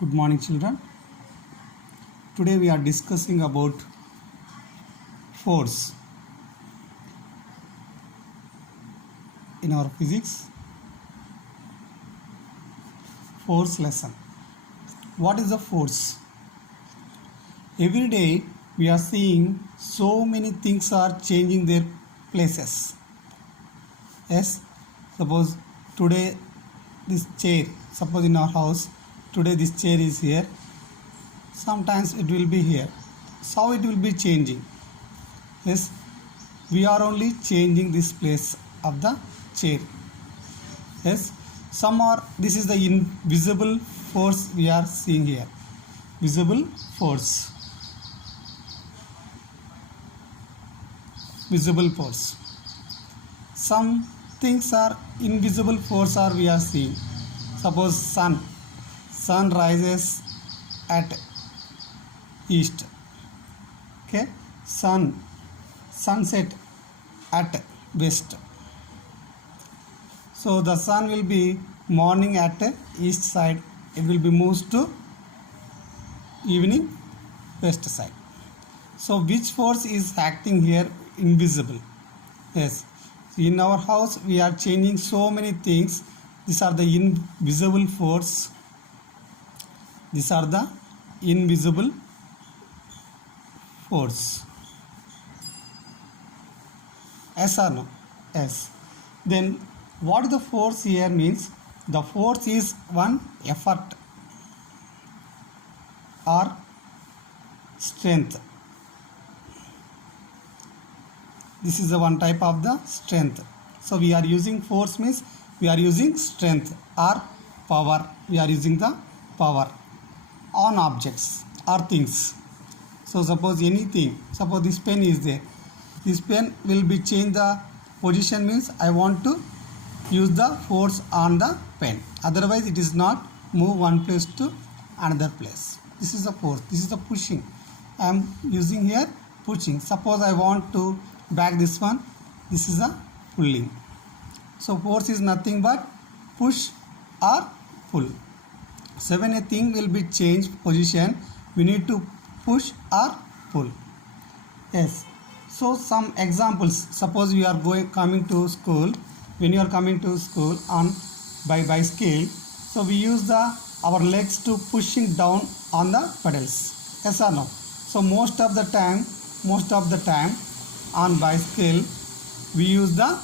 Good morning, children. Today we are discussing about force in our physics force lesson. What is the force? Every day we are seeing so many things are changing their places. Yes, suppose today this chair, suppose in our house, today this chair is here. Sometimes it will be here. So it will be changing. Yes, we are only changing this place of the chair. Yes, some are, this is the invisible force we are seeing here. Visible force. Visible force. Some things are invisible force are we are seeing. Suppose sun rises at east. Okay, sunset at west. So the sun will be morning at east side, it will be moved to evening west side. So which force is acting here? Invisible. Yes, in our house we are changing so many things. These are the invisible force. These are the invisible force. Yes or no? Yes. Then what the force here means? The force is one effort or strength. This is the one type of the strength. So we are using force means we are using strength or power. We are using the power on objects or things. So suppose anything, suppose this pen is there. This pen will be change the position means I want to use the force on the pen. Otherwise it is not move one place to another place. This is the force. This is the pushing. I am using here pushing. Suppose I want to back this one. This is a pulling. So force is nothing but push or pull. So when a thing will be changed position, we need to push or pull. Yes. So some examples. Suppose we are coming to school. When you are coming to school on by bicycle, so we use our legs to pushing down on the pedals. Yes or no? So most of the time on bicycle we use the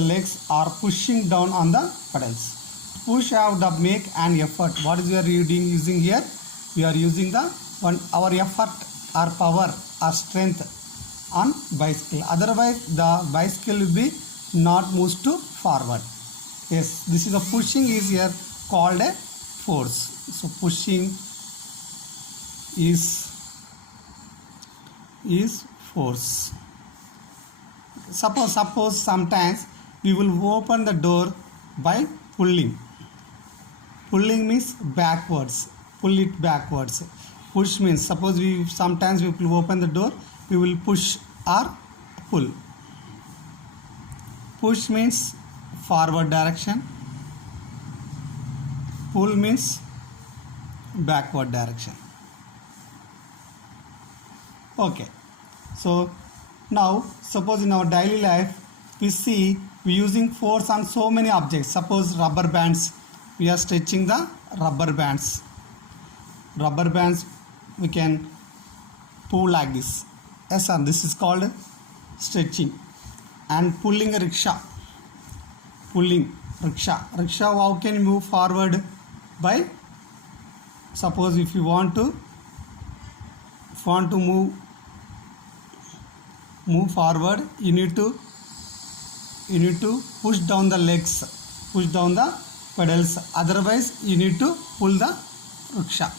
legs are pushing down on the pedals. Push out to make an effort. What is we are using here? We are using our effort or power or strength on bicycle. Otherwise the bicycle will be not moved to forward. Yes, this is a pushing is here called a force. So pushing is force. Suppose sometimes we will open the door by pulling. Pulling means backwards. Pull it backwards. Push means suppose sometimes we will open the door, we will push or pull. Push means forward direction. Pull means backward direction. Okay. So now suppose in our daily life we see we using force on so many objects. Suppose rubber bands. We are stretching the rubber bands. Rubber bands we can pull like this. Yes, and this is called stretching. And pulling a rickshaw. Pulling rickshaw. Rickshaw how can you move forward? By suppose if you want to move forward, you need to push down the legs, push down the pedals. Otherwise you need to pull the rickshaw.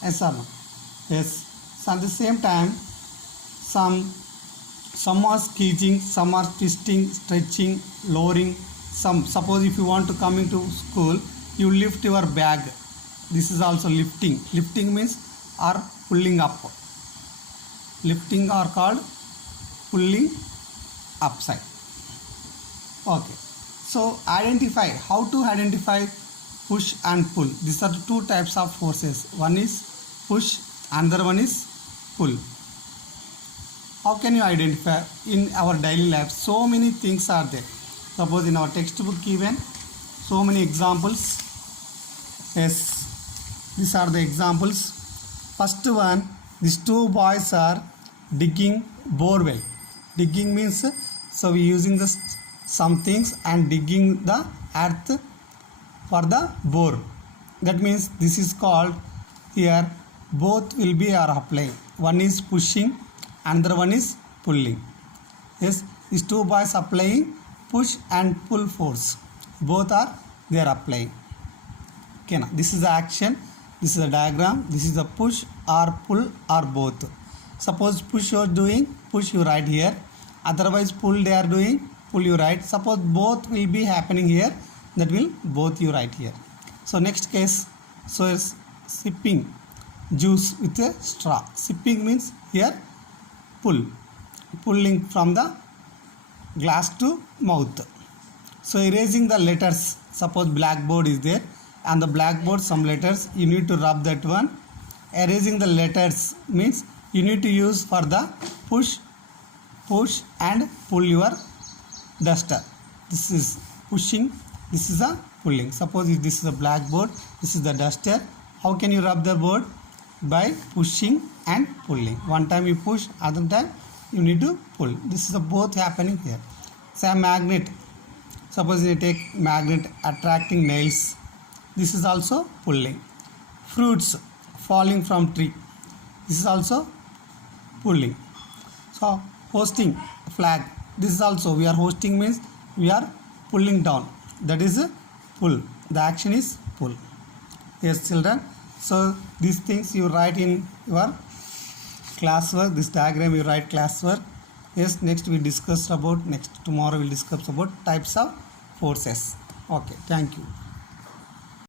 Yes or no? Yes. So at the same time some are squeezing, some are twisting, stretching, lowering. Some suppose if you want to come into school, you lift your bag. This is also lifting. Lifting means are pulling up. Lifting are called pulling upside. Okay, so identify, how to identify push and pull. These are two types of forces. One is push, another one is pull. How can you identify in our daily life? So many things are there. Suppose in our textbook given so many examples. Yes, these are the examples. First one, these two boys are digging borewell. Digging means, so we using the some things and digging the earth for the bore. That means this is called, here both will be are applying. One is pushing, another one is pulling. Yes, these two boys applying push and pull force. Both are they are applying. Okay, now this is the action, this is the diagram, this is the push or pull or both. Suppose push you are doing, push you write here. Otherwise pull they are doing, pull you write. Suppose both will be happening here, that will both you write here. So next case, so is sipping juice with a straw. Sipping means here pull, pulling from the glass to mouth. So erasing the letters, suppose blackboard is there and the blackboard some letters, you need to rub that one. Erasing the letters means you need to use for the push and pull your duster. This is pushing, this is a pulling. Suppose if this is a blackboard, this is the duster. How can you rub the board? By pushing and pulling. One time you push, other time you need to pull. This is a both happening here. Say a magnet. Suppose you take magnet attracting nails. This is also pulling. Fruits falling from tree. This is also pulling. So hosting flag. This is also, we are hosting means we are pulling down. That is a pull. The action is pull. Yes, children. So these things you write in your classwork. This diagram you write classwork. Yes, next we discuss about, tomorrow we'll discuss about types of forces. Okay, thank you.